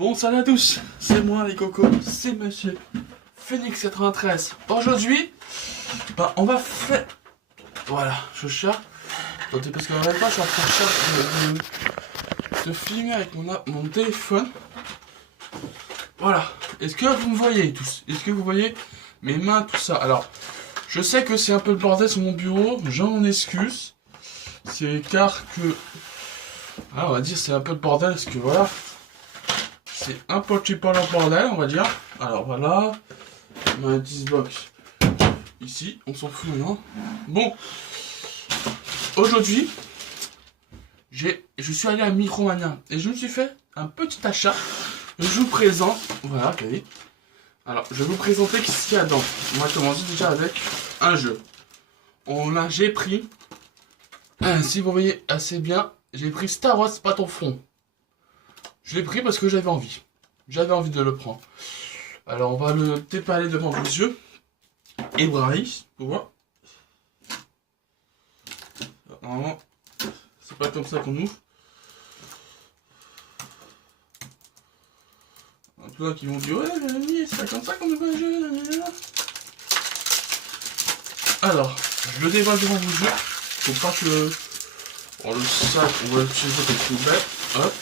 Bon, salut à tous, c'est moi les cocos, c'est monsieur Phoenix93. Aujourd'hui, on va faire... Voilà, je cherche. Attendez, parce qu'en même temps, je suis en train de filmer avec mon téléphone. Voilà, est-ce que vous me voyez tous? Est-ce que vous voyez mes mains, tout ça? Alors, je sais que c'est un peu le bordel sur mon bureau, j'en excuse. C'est car que... Ah, on va dire c'est un peu le bordel, parce que voilà... C'est un petit peu le bordel, on va dire. Alors voilà, ma Disbox ici, on s'en fout maintenant. Bon, aujourd'hui, je suis allé à Micromania et je me suis fait un petit achat. Je vous présente, voilà, regardez. Alors, je vais vous présenter ce qu'il y a dedans. On va commencer déjà avec un jeu. J'ai pris, si vous voyez assez bien, j'ai pris Star Wars Battlefront. Je l'ai pris parce que j'avais envie. J'avais envie de le prendre. Alors on va le dépaler devant vos yeux. Et braille, tu vois. Normalement, c'est pas comme ça qu'on ouvre. Un peu là qui vont dire ouais, c'est pas comme ça qu'on ouvre un jeu. Alors, je le déballe devant vos yeux. Faut pas que le sac, on va l'utiliser comme poubelle. Hop.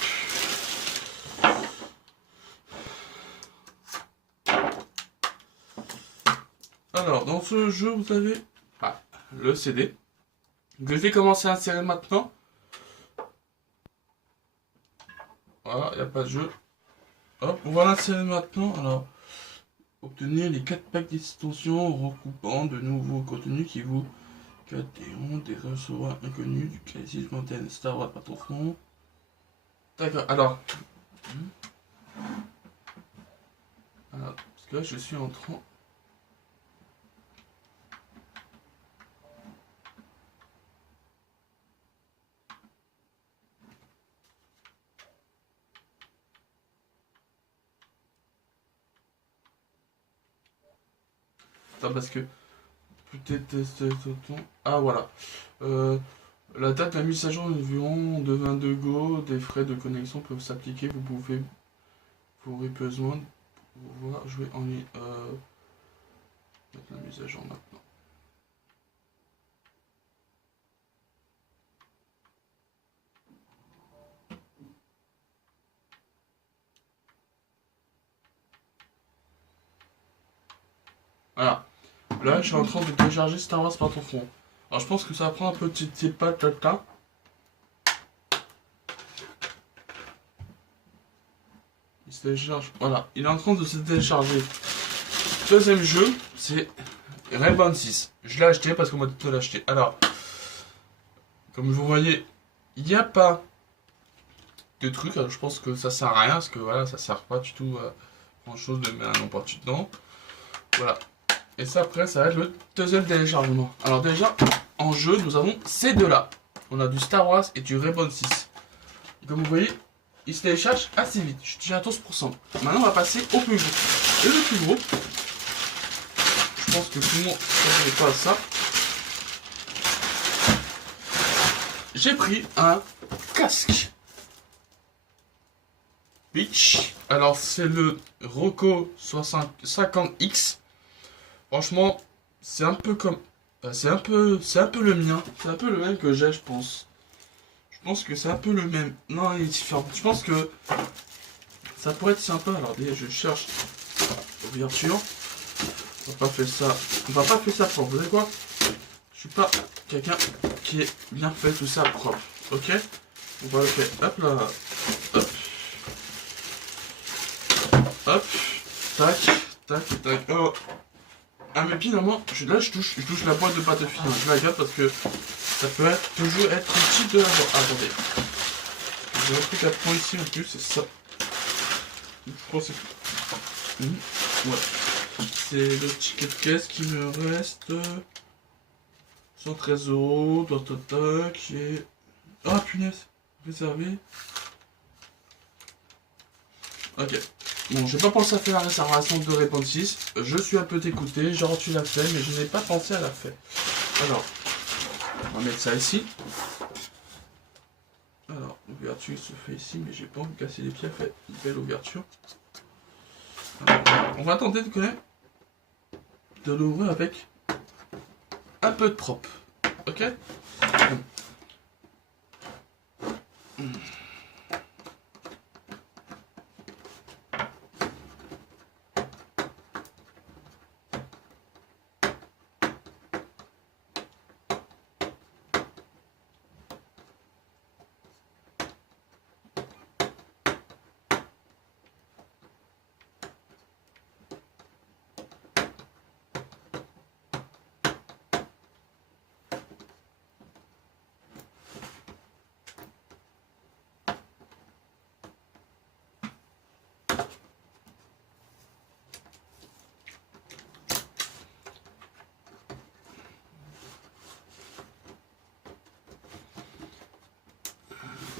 Alors, dans ce jeu, vous avez le CD. Je vais commencer à insérer maintenant. Voilà, il n'y a pas de jeu. Hop, on va l'insérer maintenant. Alors, obtenir les 4 packs d'extension recoupant de nouveaux contenus qui vous créeront des recevoirs inconnus du classique Mountain Star Wars Battlefront. D'accord, alors. Parce que là, je suis en train... Attends, parce que ah voilà. La date de la mise à jour environ de 22 Go, des frais de connexion peuvent s'appliquer. Vous aurez besoin de pouvoir jouer en ligne. Mettre la mise à jour maintenant. Voilà. Là, je suis en train de télécharger Star Wars Battlefront. Alors, je pense que ça prend un petit pas de temps. Il se télécharge. Voilà. Il est en train de se télécharger. Deuxième jeu, c'est Rainbow Six. Je l'ai acheté parce qu'on m'a dit de l'acheter. Alors, comme vous voyez, il n'y a pas de truc. Alors, je pense que ça sert à rien parce que voilà, ça sert pas du tout à grand chose de mettre un nom partout dedans. Voilà. Et ça, après, ça va être le deuxième téléchargement. Alors déjà, en jeu, nous avons ces deux-là. On a du Star Wars et du Rainbow Six. Et comme vous voyez, il se télécharge assez vite. Je suis déjà à 12%. Maintenant, on va passer au plus gros. Et le plus gros, je pense que tout le monde ne s'attendait pas à ça. J'ai pris un casque Beach. Alors, c'est le Roku 50X. Franchement, c'est un peu comme... c'est un peu le mien. C'est un peu le même que j'ai, je pense. Je pense que c'est un peu le même. Non, il est différent. Je pense que ça pourrait être sympa. Alors, déjà, je cherche l'ouverture. On va pas faire ça. On va pas faire ça propre. Vous savez quoi? Je suis pas quelqu'un qui est bien fait tout ça propre. Ok? On va le faire. Hop là. Hop. Hop. Tac. Tac. Tac. Oh. Ah mais finalement, là je touche la boîte de Battlefield, hein. Je la garde parce que ça peut toujours être utile de l'avoir. Ah, attendez. J'ai un truc à prendre ici en plus, c'est ça. Je pense que c'est... Ouais. C'est le ticket de caisse qui me reste... 113 €, tac, et... Ah punaise, réservé. Ok. Bon, j'ai pas pensé à faire la réservation de Rainbow Six. Je suis un peu dégoûté, genre tu l'as fait, mais je n'ai pas pensé à la faire. Alors, on va mettre ça ici. Alors, Alors, l'ouverture se fait ici, mais j'ai pas envie de casser les pieds, fait une belle ouverture. Alors, on va tenter de, quand même de l'ouvrir avec un peu de propre. Ok?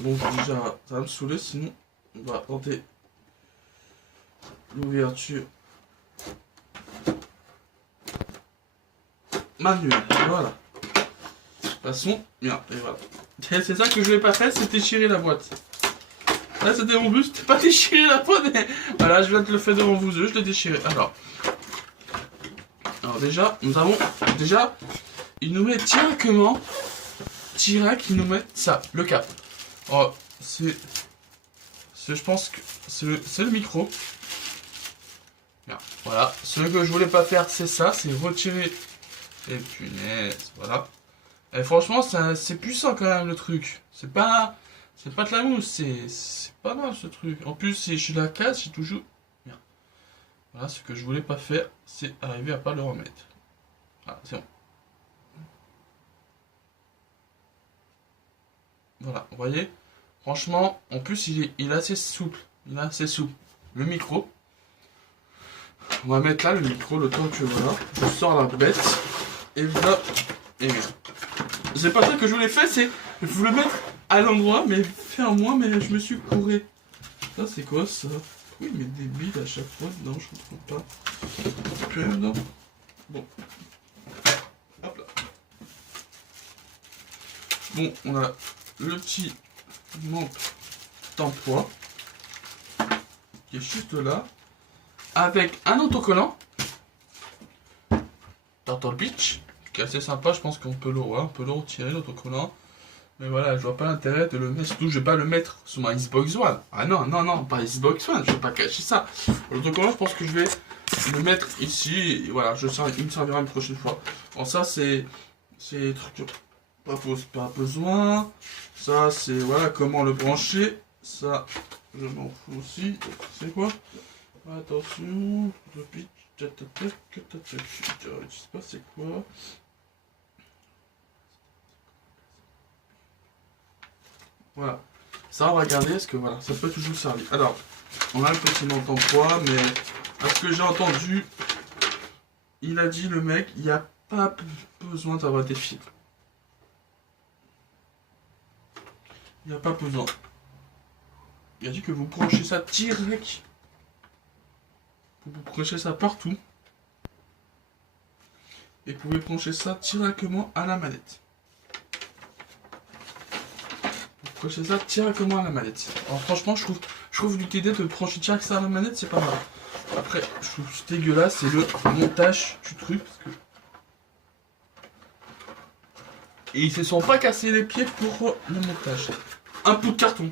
Bon, déjà, ça va me saouler, sinon on va tenter l'ouverture manuelle. Voilà. De toute façon, bien, et voilà. C'est ça que je n'ai pas fait, c'est déchirer la boîte. Là, c'était mon but, c'était pas déchirer la boîte, mais voilà, je viens de le faire devant vous deux, je l'ai déchiré. Alors déjà, nous avons, déjà, il nous met directement, il nous met ça, le cap. Oh, je pense que c'est le micro. Bien, voilà. Ce que je voulais pas faire, c'est ça, c'est retirer les punaises. Voilà. Et franchement, c'est puissant quand même le truc. C'est pas de la mousse, c'est pas mal ce truc. En plus, si je la casse, j'ai toujours. Bien. Voilà, ce que je voulais pas faire, c'est arriver à pas le remettre. Voilà, c'est bon. Voilà, vous voyez. Franchement, en plus, il est assez souple. Il est assez souple. Le micro. On va mettre là le micro, le temps que voilà. Je sors la bête. Et là. Et bien. C'est pas ça que je voulais faire, c'est vous le mettre à l'endroit, mais faire moi, mais je me suis couré. Ça, c'est quoi ça? Oui, mais des billes à chaque fois. Non, je comprends pas. Plus rien dedans. Bon. Hop là. Bon, on a le petit manque d'emploi qui est juste là avec un autocollant Turtle Beach qui est assez sympa. Je pense qu'on peut le retirer l'autocollant, mais voilà, je vois pas l'intérêt de le mettre, surtout je vais pas le mettre sur ma Xbox One. Ah non, pas Xbox One, je vais pas cacher ça. L'autocollant, je pense que je vais le mettre ici et voilà, il me servira une prochaine fois. Bon, ça c'est des trucs pas besoin. Ça c'est voilà comment le brancher. Ça je m'en fous aussi. C'est quoi? Attention, je pitch, je sais pas c'est quoi. Voilà. Ça on va regarder, est-ce que voilà, ça peut toujours servir. Alors, on a le petit manque d'emploi, mais à ce que j'ai entendu, il a dit le mec, il n'y a pas besoin d'avoir des fils. Il n'y a pas besoin. Il a dit que vous branchez ça direct. Vous branchez ça partout. Et vous pouvez brancher ça directement à la manette. Vous branchez ça directement à la manette. Alors franchement, je trouve l'utilité de brancher direct ça à la manette, c'est pas mal. Après, je trouve c'est dégueulasse, c'est le montage du truc. Parce que... Et ils se sont pas cassés les pieds pour le montage. Un bout de carton.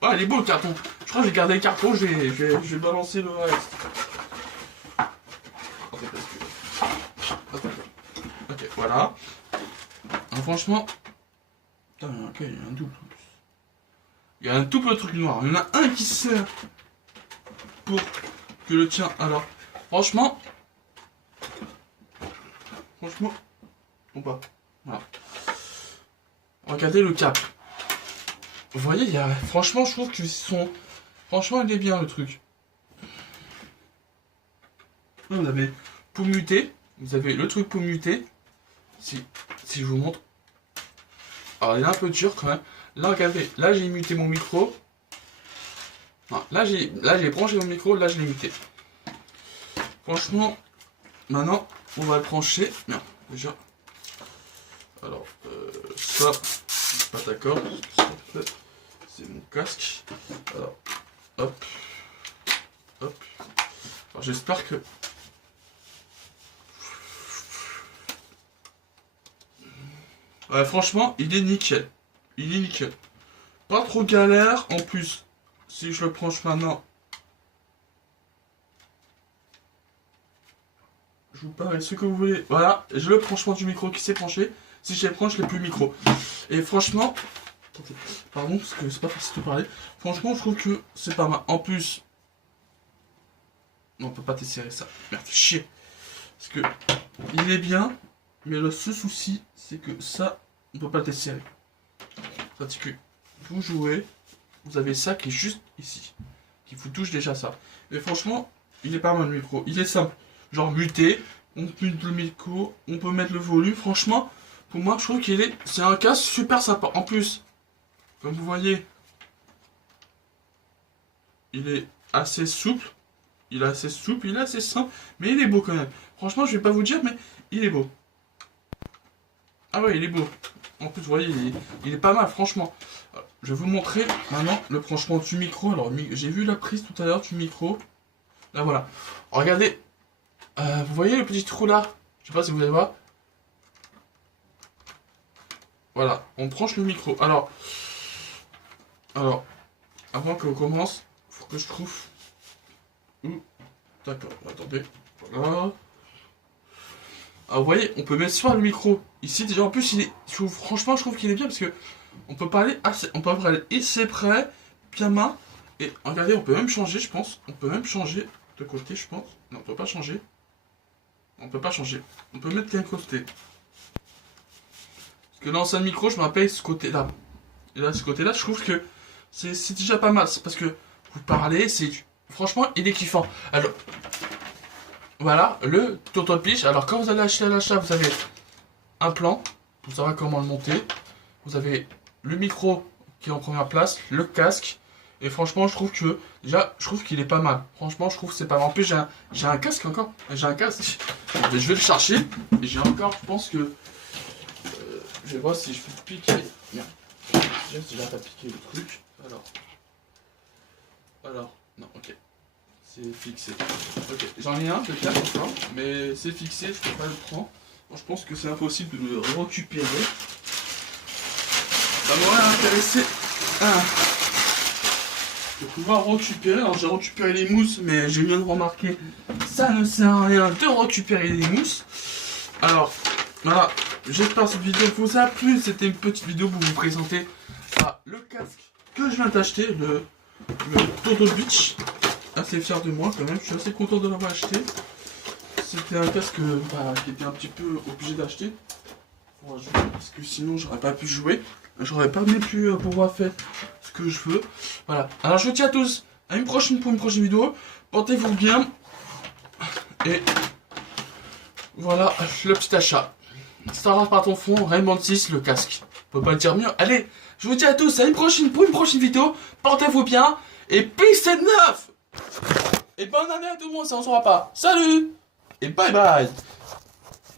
Ah, il est beau le carton. Je crois que j'ai gardé le carton, je vais balancer le reste. Ok, voilà. Alors, franchement. Putain, ok, il y a un double en plus. Il y a un double truc noir. Il y en a un qui sert pour que le tien. Alors, franchement. On va. Voilà. Regardez le cap. Vous voyez, il y a... franchement, je trouve qu'ils sont... Franchement, il est bien, le truc. Là, vous avez pour muter. Vous avez le truc pour muter. Si je vous montre. Alors, il est un peu dur, quand même. Là, regardez. Là, j'ai muté mon micro. Non, là, j'ai branché mon micro. Là, je l'ai muté. Franchement, maintenant, on va le brancher. Non, déjà. Alors, ça... Je suis pas d'accord. c'est mon casque. Alors, hop, hop. Alors, j'espère que... Ouais, franchement, il est nickel. Il est nickel. Pas trop galère. En plus, si je le branche maintenant... Je vous parle ce que vous voulez. Voilà, j'ai le branchement du micro qui s'est branché. Si je les branche, j'ai plus le micro. Et franchement... Pardon, parce que c'est pas facile de parler. Franchement, je trouve que c'est pas mal. En plus... Non, on peut pas desserrer ça. Merde, chier. Parce que... Il est bien. Mais le seul souci, c'est que ça, on peut pas le desserrer. C'est-à-dire que vous jouez, vous avez ça qui est juste ici. Qui vous touche déjà ça. Et franchement, il est pas mal le micro. Il est simple. Genre muté, on mute le micro, on peut mettre le volume. Franchement, pour moi, je trouve qu'il est... C'est un casque super sympa. En plus, comme vous voyez, il est assez souple. Il est assez souple, il est assez simple. Mais il est beau quand même. Franchement, je vais pas vous dire, mais il est beau. Ah ouais, il est beau. En plus, vous voyez, il est pas mal, franchement. Je vais vous montrer maintenant le branchement du micro. Alors, j'ai vu la prise tout à l'heure du micro. Là, voilà. Regardez. Vous voyez le petit trou là? Je sais pas si vous allez voir. Voilà, on branche le micro. Alors, avant qu'on commence, faut que je trouve. D'accord, attendez. Voilà. Alors, vous voyez, on peut mettre soit le micro ici. Déjà, en plus, franchement, je trouve qu'il est bien parce que on peut parler assez près, bien main. Et regardez, on peut même changer, je pense. On peut même changer de côté, je pense. Non, on peut pas changer. On peut pas changer. On peut mettre qu'un côté. Parce que l'ancien micro, je me rappelle ce côté-là. Et là, ce côté-là, je trouve que c'est déjà pas mal. C'est parce que vous parlez, franchement, il est kiffant. Alors, voilà, le Total Pitch. Alors, quand vous allez acheter à l'achat, vous avez un plan. Vous saurez comment le monter. Vous avez le micro qui est en première place, le casque. Et franchement, je trouve que, déjà, je trouve qu'il est pas mal. Franchement, je trouve que c'est pas mal. En plus, j'ai un casque encore. J'ai un casque. Je vais le chercher. Et j'ai encore, je pense que... je vais voir si je peux piquer. Merde. J'ai déjà pas piqué le truc. Alors, non, ok. C'est fixé. Ok, j'en ai un de casque encore. Mais c'est fixé, je peux pas le prendre. Bon, je pense que c'est impossible de le récupérer. Ça m'aurait intéressé. De pouvoir récupérer. Alors j'ai récupéré les mousses, mais je viens de remarquer, ça ne sert à rien de récupérer les mousses. Alors, voilà, j'espère que cette vidéo vous a plu. C'était une petite vidéo pour vous présenter le casque que je viens d'acheter, le Total Beach. Assez fier de moi quand même, je suis assez content de l'avoir acheté. C'était un casque qui était un petit peu obligé d'acheter. Parce que sinon j'aurais pas pu jouer. J'aurais pas même pu pouvoir faire ce que je veux. Voilà. Alors je vous dis à tous à une prochaine pour une prochaine vidéo. Portez-vous bien. Et voilà le petit achat. Star Wars par ton fond, Rainbow 6, le casque. On peut pas le dire mieux. Allez, je vous dis à tous à une prochaine pour une prochaine vidéo. Portez-vous bien. Et peace and love. Et bonne année à tout le monde, ça on saura pas. Salut. Et bye bye.